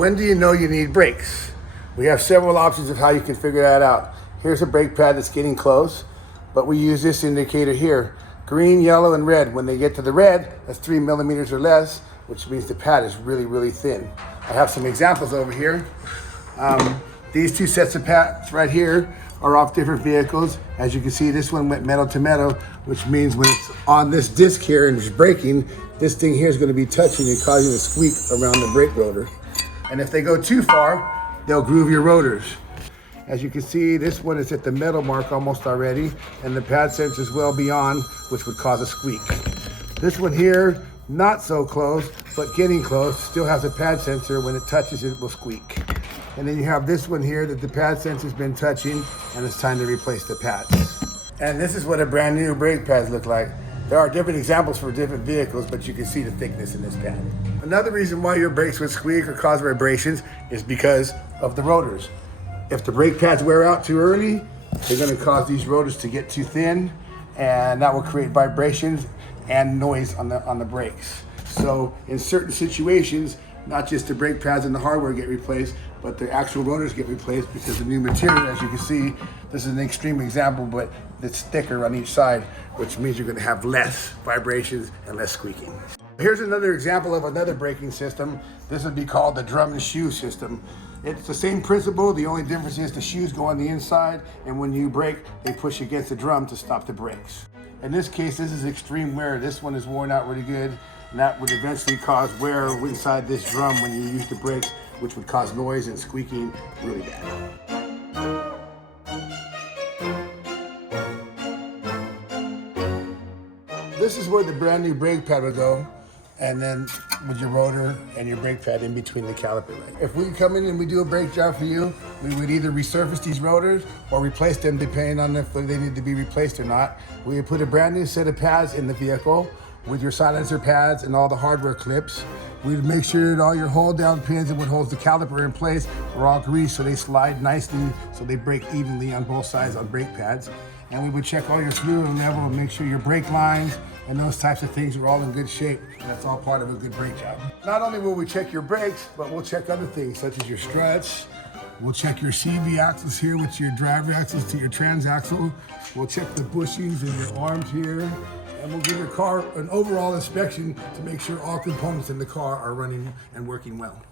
When do you know you need brakes? We have several options of how you can figure that out. Here's a brake pad that's getting close, but we use this indicator here. Green, yellow, and red. When they get to the red, that's 3 millimeters or less, which means the pad is really, really thin. I have some examples over here. These two sets of pads right here are off different vehicles. As you can see, this one went metal to metal, which means when it's on this disc here and it's braking, this thing here is going to be touching and causing a squeak around the brake rotor. And if they go too far, they'll groove your rotors. As you can see, this one is at the metal mark almost already, and the pad sensor is well beyond, which would cause a squeak. This one here, not so close, but getting close, still has a pad sensor. When it touches, it will squeak. And then you have this one here that the pad sensor's been touching, and it's time to replace the pads. And this is what a brand new brake pads look like. There are different examples for different vehicles, but you can see the thickness in this pad. Another reason why your brakes would squeak or cause vibrations is because of the rotors. If the brake pads wear out too early, they're going to cause these rotors to get too thin, and that will create vibrations and noise on the brakes. So in certain situations, not just the brake pads and the hardware get replaced, but the actual rotors get replaced because the new material, as you can see, this is an extreme example, but it's thicker on each side, which means you're going to have less vibrations and less squeaking. Here's another example of another braking system. This would be called the drum and shoe system. It's the same principle. The only difference is the shoes go on the inside, and when you brake, they push against the drum to stop the brakes. In this case, this is extreme wear. This one is worn out really good, and that would eventually cause wear inside this drum when you use the brakes, which would cause noise and squeaking really bad. This is where the brand new brake pad would go, and then with your rotor and your brake pad in between the caliper leg. If we come in and we do a brake job for you, we would either resurface these rotors or replace them depending on if they need to be replaced or not. We would put a brand new set of pads in the vehicle with your silencer pads and all the hardware clips. We'd make sure that all your hold down pins and what holds the caliper in place are all greased so they slide nicely, so they break evenly on both sides on brake pads. And we would check all your fluid level and make sure your brake lines and those types of things are all in good shape. And that's all part of a good brake job. Not only will we check your brakes, but we'll check other things such as your struts. We'll check your CV axles here with your driver axles to your transaxle. We'll check the bushings and your arms here. And we'll give your car an overall inspection to make sure all components in the car are running and working well.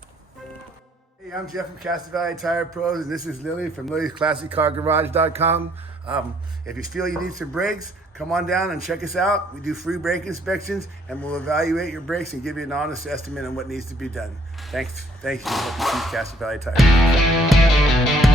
Hey, I'm Jeff from Castro Valley Tire Pros, and this is Lilly from LillysClassicCarGarage.com. If you feel you need some brakes, come on down and check us out. We do free brake inspections, and we'll evaluate your brakes and give you an honest estimate on what needs to be done. Thanks. Thank you. Castro Valley Tire.